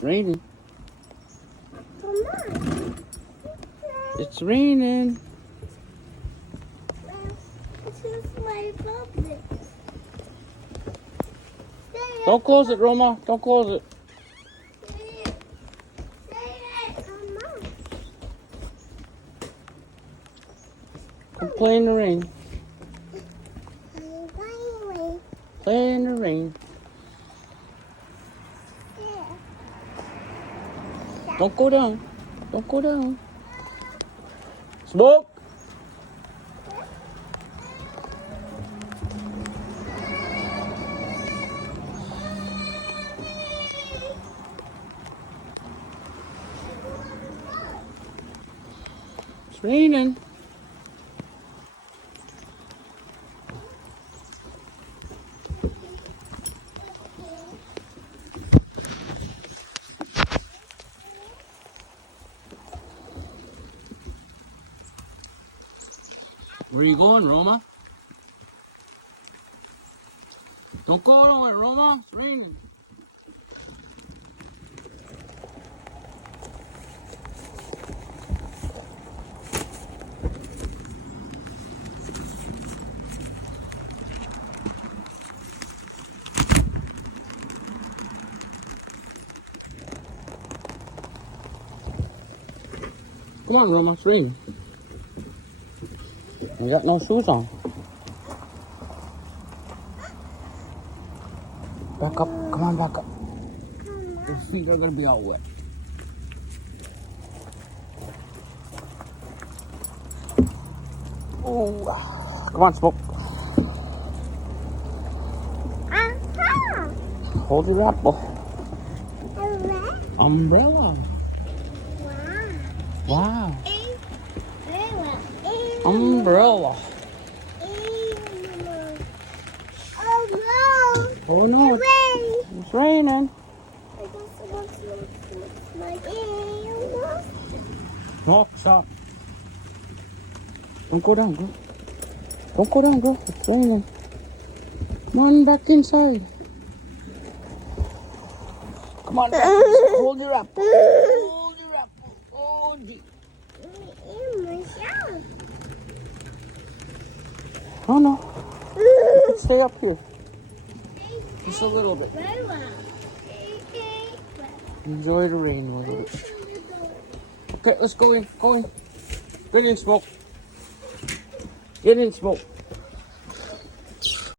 It's raining. Mama. It's raining. This is my public. Don't close it, Roma. Don't close it. Come play in the rain. Play in the rain. Don't go down. Don't go down. Smoke. It's raining. Where are you going, Roma? Don't go nowhere, Roma. It's raining. Come on, Roma. It's raining. You got no shoes on. Back up. Come on, back up. Your feet are going to be all wet. Oh, come on, Smoke. Hold your apple. Umbrella. Wow. Umbrella. Oh no, it's raining. No, stop. Don't go down, girl. Don't go down, girl. It's raining. Come on back inside. Come on back inside. Hold your apple. Hold your apple. Hold it. Oh no. You can stay up here. Just a little bit. Enjoy the rain a little bit. Okay, let's go in. Go in. Get in, Smoke. Get in, Smoke.